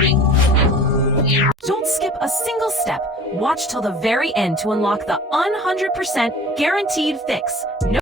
Don't skip a single step. Watch till the very end to unlock the 100% guaranteed fix. No